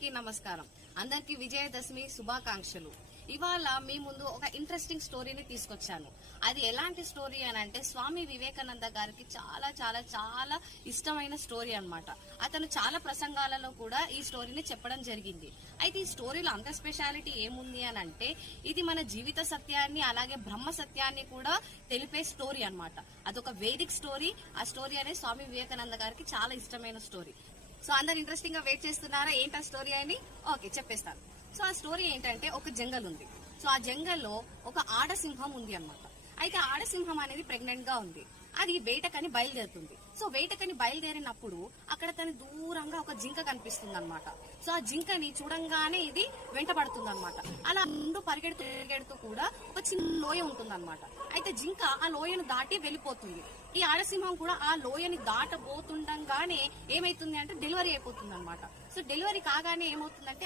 అందరికీ నమస్కారం. అందరికీ విజయదశమి శుభాకాంక్షలు. ఇవాళ మీ ముందు ఒక ఇంట్రెస్టింగ్ స్టోరీని తీసుకొచ్చాను. అది ఎలాంటి స్టోరీ అని అంటే స్వామి వివేకానంద గారికి చాలా చాలా చాలా ఇష్టమైన స్టోరీ అన్నమాట. అతను చాలా ప్రసంగాలలో కూడా ఈ స్టోరీని చెప్పడం జరిగింది. అయితే ఈ స్టోరీలో అంత స్పెషాలిటీ ఏముంది అని అంటే ఇది మన జీవిత సత్యాన్ని అలాగే బ్రహ్మ సత్యాన్ని కూడా తెలిపే స్టోరీ అన్నమాట. అదొక వేదిక్ స్టోరీ. ఆ స్టోరీ అనేది స్వామి వివేకానంద గారికి చాలా ఇష్టమైన స్టోరీ. సో అందరు ఇంట్రెస్టింగ్ గా వెయిట్ చేస్తున్నారా ఏంటి ఆ స్టోరీ అని? ఓకే, చెప్పేస్తాను. సో ఆ స్టోరీ ఏంటంటే ఒక జంగల్ ఉంది. సో ఆ జంగల్లో ఒక ఆడసింహం ఉంది అన్నమాట. అయితే ఆడసింహం అనేది ప్రెగ్నెంట్ గా ఉంది. అది వేటకని బయలుదేరుతుంది. సో వేటకని బయలుదేరినప్పుడు అక్కడ తన దూరంగా ఒక జింక కనిపిస్తుంది అనమాట. సో ఆ జింకని చూడంగానే ఇది వెంటబడుతుంది అనమాట. అలా ముందు పరిగెడుతూ కూడా ఒక చిన్న లోయ ఉంటుంది అనమాట. అయితే జింక ఆ లోయను దాటి వెళ్ళిపోతుంది. ఈ ఆడసింహం కూడా ఆ లోయని దాటబోతుండగానే ఏమైతుంది అంటే డెలివరీ అయిపోతుంది అనమాట. సో డెలివరీ కాగానే ఏమవుతుందంటే